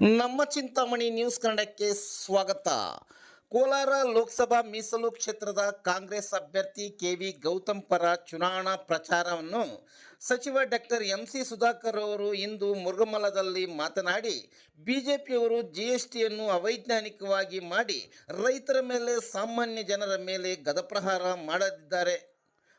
ನಮ್ಮ ಚಿಂತಾಮಣಿ ನ್ಯೂಸ್ ಕನ್ನಡಕ್ಕೆ ಸ್ವಾಗತ. ಕೋಲಾರ ಲೋಕಸಭಾ ಮೀಸಲು ಕ್ಷೇತ್ರದ ಕಾಂಗ್ರೆಸ್ ಅಭ್ಯರ್ಥಿ ಕೆ ವಿ ಗೌತಮ್ ಪರ ಚುನಾವಣಾ ಪ್ರಚಾರವನ್ನು ಸಚಿವ ಡಾಕ್ಟರ್ ಎಂ ಸಿ ಸುಧಾಕರ್ ಅವರು ಇಂದು ಮುರುಗಮಲದಲ್ಲಿ ಮಾತನಾಡಿ ಬಿಜೆಪಿಯವರು ಜಿ ಎಸ್ ಟಿಯನ್ನು ಅವೈಜ್ಞಾನಿಕವಾಗಿ ಮಾಡಿ ರೈತರ ಮೇಲೆ ಸಾಮಾನ್ಯ ಜನರ ಮೇಲೆ ಗದಪ್ರಹಾರ ಮಾಡದಿದ್ದಾರೆ.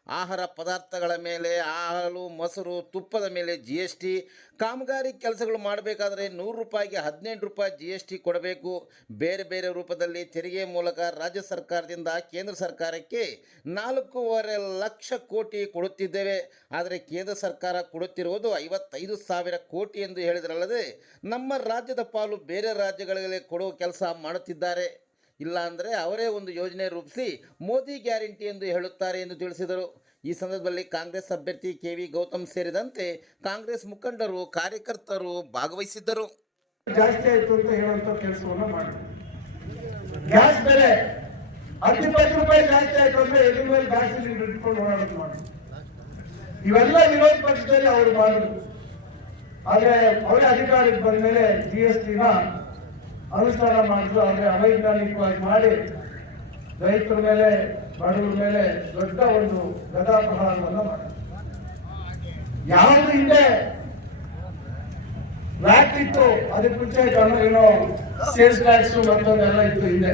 ಆಹಾರ ಪದಾರ್ಥಗಳ ಮೇಲೆ ಹಾಲು, ಮೊಸರು, ತುಪ್ಪದ ಮೇಲೆ ಜಿ ಎಸ್ ಟಿ ಕಾಮಗಾರಿ ಕೆಲಸಗಳು ಮಾಡಬೇಕಾದ್ರೆ ನೂರು ರೂಪಾಯಿಗೆ ಹದಿನೆಂಟು ರೂಪಾಯಿ ಜಿ ಎಸ್ ಟಿ ಕೊಡಬೇಕು. ಬೇರೆ ಬೇರೆ ರೂಪದಲ್ಲಿ ತೆರಿಗೆ ಮೂಲಕ ರಾಜ್ಯ ಸರ್ಕಾರದಿಂದ ಕೇಂದ್ರ ಸರ್ಕಾರಕ್ಕೆ ನಾಲ್ಕೂವರೆ ಲಕ್ಷ ಕೋಟಿ ಕೊಡುತ್ತಿದ್ದೇವೆ. ಆದರೆ ಕೇಂದ್ರ ಸರ್ಕಾರ ಕೊಡುತ್ತಿರುವುದು ಐವತ್ತೈದು ಸಾವಿರ ಕೋಟಿ ಎಂದು ಹೇಳಿದರಲ್ಲದೆ ನಮ್ಮ ರಾಜ್ಯದ ಪಾಲು ಬೇರೆ ರಾಜ್ಯಗಳಿಗೆ ಕೊಡುವ ಕೆಲಸ ಮಾಡುತ್ತಿದ್ದಾರೆ. ಇಲ್ಲ ಅಂದರೆ ಅವರೇ ಒಂದು ಯೋಜನೆ ರೂಪಿಸಿ ಮೋದಿ ಗ್ಯಾರಂಟಿ ಎಂದು ಹೇಳುತ್ತಾರೆ ಎಂದು ತಿಳಿಸಿದರು. ಈ ಸಂದರ್ಭದಲ್ಲಿ ಕಾಂಗ್ರೆಸ್ ಅಭ್ಯರ್ಥಿ ಕೆ ವಿ ಗೌತಮ್ ಸೇರಿದಂತೆ ಕಾಂಗ್ರೆಸ್ ಮುಖಂಡರು, ಕಾರ್ಯಕರ್ತರು ಭಾಗವಹಿಸಿದ್ದರು. ಜಾಸ್ತಿ ಆಯ್ತು ಅಂತ ಹೇಳುವಂತ ಕೆಲಸವನ್ನ ಮಾಡಿ ಗ್ಯಾಸ್ ಬೆಲೆ ಹತ್ತು ಇಪ್ಪತ್ತು ರೂಪಾಯಿ ಜಾಸ್ತಿ ಆಯ್ತು ಅಂದ್ರೆ ಎದುರು ಮೇಲೆ ಗ್ಯಾಸ್ ಇವೆಲ್ಲ ವಿರೋಧ ಪಕ್ಷದಲ್ಲಿ ಅವರು ಮಾಡಿದ್ರು. ಆದ್ರೆ ಅವರೇ ಅಧಿಕಾರಕ್ಕೆ ಬಂದ ಮೇಲೆ ಜಿ ಎಸ್ ಟಿನ ಅನುಷ್ಠಾನ ಮಾಡಿದ್ರು ಅಂದ್ರೆ ಅವೈಜ್ಞಾನಿಕವಾಗಿ ಮಾಡಿ ರೈತರ ಮೇಲೆ, ಬಡವರ ಮೇಲೆ ದೊಡ್ಡ ಒಂದು ಗದಾಪಹಾರವನ್ನ ಮಾಡಿದ್ರು. ಯಾವುದು ಹಿಂದೆ? ವ್ಯಾಟ್ ಇತ್ತು, ಅದಕ್ಕೆ ಮುಂಚೆ ಏನೋ ಸೇಲ್ಸ್ ಟ್ಯಾಕ್ಸ್ ಮತ್ತೊಂದೆಲ್ಲ ಇತ್ತು ಹಿಂದೆ.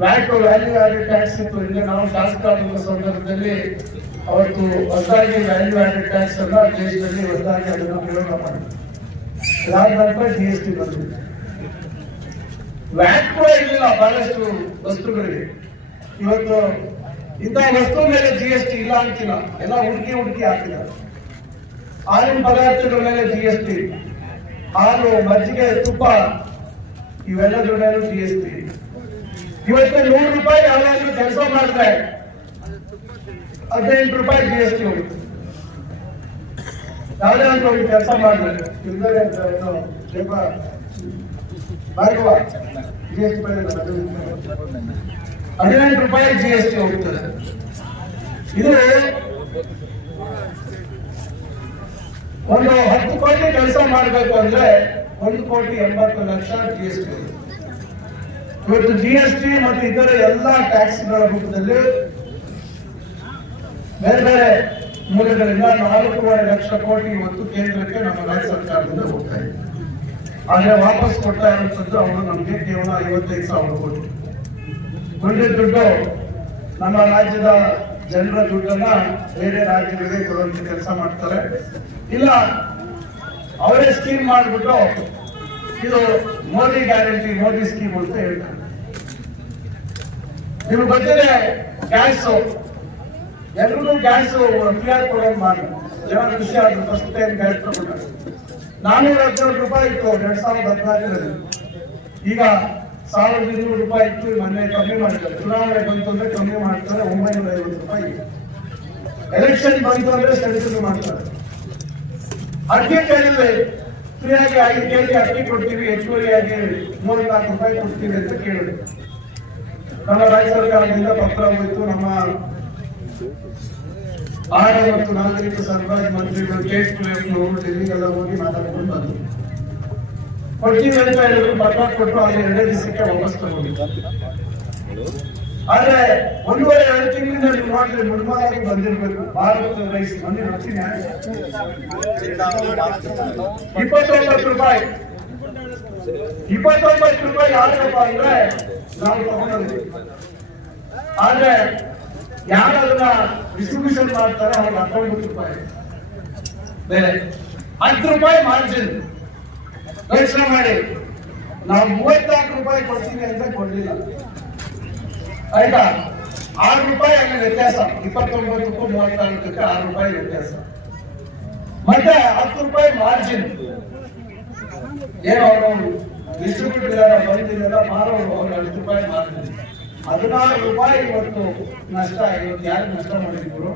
ವ್ಯಾಟ್ ವ್ಯಾಲ್ಯೂ ಆಡೆಡ್ ಟ್ಯಾಕ್ಸ್ ಇತ್ತು. ಹಿಂದೆ ನಾವು ಶಾಸಕರಾಗಿರುವ ಸಂದರ್ಭದಲ್ಲಿ ಅವತ್ತು ಹೊಸದಾಗಿ ವ್ಯಾಲ್ಯೂ ಆಡೆಡ್ ಟ್ಯಾಕ್ಸ್ ಅನ್ನ ದೇಶದಲ್ಲಿ ಹೊಸದಾಗಿ ಅದನ್ನು ಪ್ರಯೋಗ ಮಾಡಿದ್ರು. ಅದಾದ ನಂತರ ಜಿ ಎಸ್ ಟಿ ಬಂದಿದೆ. ವ್ಯಾಟ್ ಕೂಡ ಇರಲಿಲ್ಲ, ಬಹಳಷ್ಟು ವಸ್ತುಗಳಿಗೆ ಇವತ್ತು ಇಂತಹ ವಸ್ತು ಮೇಲೆ ಜಿ ಎಸ್ ಟಿ ಇಲ್ಲ ಅಂತಿಲ್ಲ. ಎಲ್ಲ ಹುಡುಕಿ ಹುಡುಕಿ ಹಾಕಿದ್ದಾರೆ. ಹಾಲಿನ ಪದಾರ್ಥಗಳ ಮೇಲೆ ಜಿ ಎಸ್ ಟಿ ಹಾಲು, ಮಜ್ಜಿಗೆ, ತುಪ್ಪ, ಇವೆಲ್ಲದ್ರ ಮೇಲೂ ಜಿ ಎಸ್ ಟಿ ಇವತ್ತು ನೂರು ರೂಪಾಯಿ ಯಾವ್ದಾದ್ರು ಕೆಲಸ ಮಾಡಿದ್ರೆ ಹದಿನೆಂಟು ರೂಪಾಯಿ ಜಿ ಎಸ್ ಟಿ ಹೋಗುತ್ತೆ. ಯಾವುದೇ ಹೋಗಿ ಕೆಲಸ ಮಾಡಿದ್ರೆ ಇಲ್ದರೆ ಅಂತ ಏನೋ ಸ್ವಲ್ಪ ಹದಿನೆಂಟು ರೂಪಾಯಿ ಜಿ ಎಸ್ ಟಿ ಹೋಗ್ತದೆ. ಇದು ಒಂದು ಹತ್ತು ಕೋಟಿ ಕೆಲಸ ಮಾಡಬೇಕು ಅಂದ್ರೆ ಒಂದು ಕೋಟಿ ಎಂಬತ್ತು ಲಕ್ಷ ಜಿ ಎಸ್ ಟಿ ಇವತ್ತು ಜಿ ಎಸ್ ಟಿ ಮತ್ತು ಇತರ ಎಲ್ಲ ಟ್ಯಾಕ್ಸ್ಗಳ ರೂಪದಲ್ಲಿ ಬೇರೆ ಬೇರೆ ಮೂಲಗಳಿಂದ ನಾಲ್ಕೂವರೆ ಲಕ್ಷ ಕೋಟಿ ಇವತ್ತು ಕೇಂದ್ರಕ್ಕೆ ನಮ್ಮ ರಾಜ್ಯ ಸರ್ಕಾರದಿಂದ ಹೋಗ್ತಾ ಇದೆ. ಆದ್ರೆ ವಾಪಸ್ ಕೊಡ್ತಾ ಇರುವಂತದ್ದು ಅವರು ನಮಗೆ ಕೇವಲ ಐವತ್ತೈದು ಸಾವಿರ ಕೋಟಿ ಉಳಿದ ದುಡ್ಡು ನಮ್ಮ ರಾಜ್ಯದ ಜನರ ದುಡ್ಡನ್ನ ಬೇರೆ ರಾಜ್ಯಗಳಿಗೆ ಕೊಡುವಂತ ಕೆಲಸ ಮಾಡ್ತಾರೆ. ಇಲ್ಲ, ಅವರೇ ಸ್ಕೀಮ್ ಮಾಡಿಬಿಟ್ಟು ಇದು ಮೋದಿ ಗ್ಯಾರಂಟಿ ಮೋದಿ ಸ್ಕೀಮ್ ಅಂತ ಹೇಳ್ತಾರೆ. ನಿಮ್ಗೆ ಗೊತ್ತಿದೆ, ಗ್ಯಾಸ್. ಎಲ್ರಿಗೂ ಗ್ಯಾಸ್ ಫ್ರೀ ಆಗಿ ಕೊಡೋದು ಮಾಡಿ ಜನ ಖುಷಿ ಆದ್ರು ಫಸ್ಟ್ ಟೈಮ್ ಗ್ಯಾಸ್ ತಗೊಂಡ್ರೆ ನಾನೂರ ಹದಿನೇಳು ರೂಪಾಯಿ ಇತ್ತು, ಎರಡ್ ಸಾವಿರದ ಹದಿನಾಲ್ಕರಲ್ಲಿ. ಈಗ ಸಾವಿರದ ಇನ್ನೂರು ರೂಪಾಯಿ ಇತ್ತು, ಮೊನ್ನೆ ಕಮ್ಮಿ ಮಾಡಿದ್ದಾರೆ. ಚುನಾವಣೆ ಬಂತು ಅಂದ್ರೆ ಕಮ್ಮಿ ಮಾಡ್ತಾರೆ, ಒಂಬೈನೂರ ಐವತ್ತು ರೂಪಾಯಿ. ಎಲೆಕ್ಷನ್ ಬಂತು ಅಂದ್ರೆ ಸೆಡಿಸಲು ಮಾಡ್ತಾರೆ. ಅಕ್ಕಿ ಕೇಳಿದ್ರೆ ಫ್ರೀಯಾಗಿ ಐದು ಕೆಜಿ ಅಕ್ಕಿ ಕೊಡ್ತೀವಿ ಹೆಚ್ಚುವರಿಯಾಗಿ ಮೂವತ್ನಾಲ್ಕು ರೂಪಾಯಿ ಕೊಡ್ತೀವಿ ಅಂತ ಕೇಳಿದ್ರು. ನಮ್ಮ ರಾಜ್ಯ ಸರ್ಕಾರದಿಂದ ಪತ್ರ ಹೋಯ್ತು, ನಮ್ಮ ಆಹಾರ ಮತ್ತು ನಾಗರಿಕ ಸರಬರಾಜು ಮಂತ್ರಿಗಳು ಅವರು ಡೆಲ್ಲಿಗೆಲ್ಲ ಹೋಗಿ ಮಾತಾಡಿಕೊಂಡು ಬಂದರು. ಕೊಡ್ತೀವಿ ಅಂತ ಹೇಳಿದ್ರು ಕೊಟ್ಟು ಅಲ್ಲಿ ಎರಡೇ ದಿವಸಕ್ಕೆ ವಾಪಸ್ ತಗೊಂಡಿದ್ದಾರೆ ಆದ್ರೆ ಒಂದೂವರೆ, ಎರಡು ತಿಂಗಳಿಂದ ನೀವು ನೋಡಿದ್ರೆ ಮುಳುಮಾಗಿ ಬಂದಿರ್ಬೇಕು. ಭಾರತ ರೈಸ್ ಮಂದಿ ನೋಡ್ತೀನಿ ಇಪ್ಪತ್ತೊಂಬತ್ತು ರೂಪಾಯಿ. ಇಪ್ಪತ್ತೊಂಬತ್ತು ರೂಪಾಯಿ ಯಾರಪ್ಪ ಅಂದ್ರೆ ನಾವು ತಗೊಂಡಿದ್ದೀವಿ ಆದ್ರೆ ಯಾರು ಅದನ್ನ ಡಿಸ್ಟ್ರಿಬ್ಯೂಷನ್ ಮಾಡ್ತಾರೆ ಅವ್ರಿಗೆ ಹತ್ತೊಂಬತ್ತು ರೂಪಾಯಿ. ಬೇರೆ. ಹತ್ತು ರೂಪಾಯಿ ಮಾರ್ಜಿನ್ ಯೋಚನೆ ಮಾಡಿ. ನಾವು ಮೂವತ್ನಾಲ್ಕು ರೂಪಾಯಿ ಕೊಡ್ತೀವಿ ಅಂತ ಕೊಡ್ಲಿಲ್ಲ. ಆಯ್ತಾ? ಆರು ರೂಪಾಯಿ ಅಲ್ಲಿ ವ್ಯತ್ಯಾಸ. ಇಪ್ಪತ್ತೊಂಬತ್ತಕ್ಕೂ ಮೂವತ್ನಾಲ್ಕಕ್ಕೆ ಆರು ರೂಪಾಯಿ ವ್ಯತ್ಯಾಸ. ಮತ್ತೆ ಹತ್ತು ರೂಪಾಯಿ ಮಾರ್ಜಿನ್ ಏನು ಅವರು ಡಿಸ್ಟ್ರಿಬ್ಯೂಟರ್ ಬಂದಿಲ್ಲ ಮಾರೋರು ಅವ್ರು ಹತ್ತು ರೂಪಾಯಿ ಮಾರ್ಜಿನ್ ಹದಿನಾರು ರೂಪಾಯಿ ಇವತ್ತು ನಷ್ಟ, ಇವತ್ತು ಯಾರು ನಷ್ಟ ಮಾಡಿದ್ರು?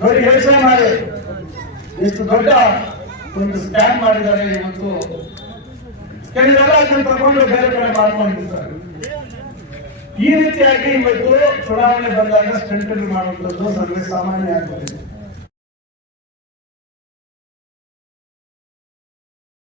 ನೋಡಿ, ಯೋಚನೆ ಮಾಡಿ. ಎಷ್ಟು ದೊಡ್ಡ ಒಂದು ಸ್ಕ್ಯಾನ್ ಮಾಡಿದ್ದಾರೆ ಇವತ್ತು. ಕೆಲವೆಲ್ಲ ಅದನ್ನು ತಗೊಂಡು ಬೇರೆ ಕಡೆ ಮಾಡ್ಕೊಂಡಿರ್ತಾರೆ ಈ ರೀತಿಯಾಗಿ ಇವತ್ತು ಚುನಾವಣೆ ಬಂದಾಗ ಸ್ಟಂಟ್ ಮಾಡುವಂಥದ್ದು ಸರ್ವೇ ಸಾಮಾನ್ಯ ಆಗ್ತದೆ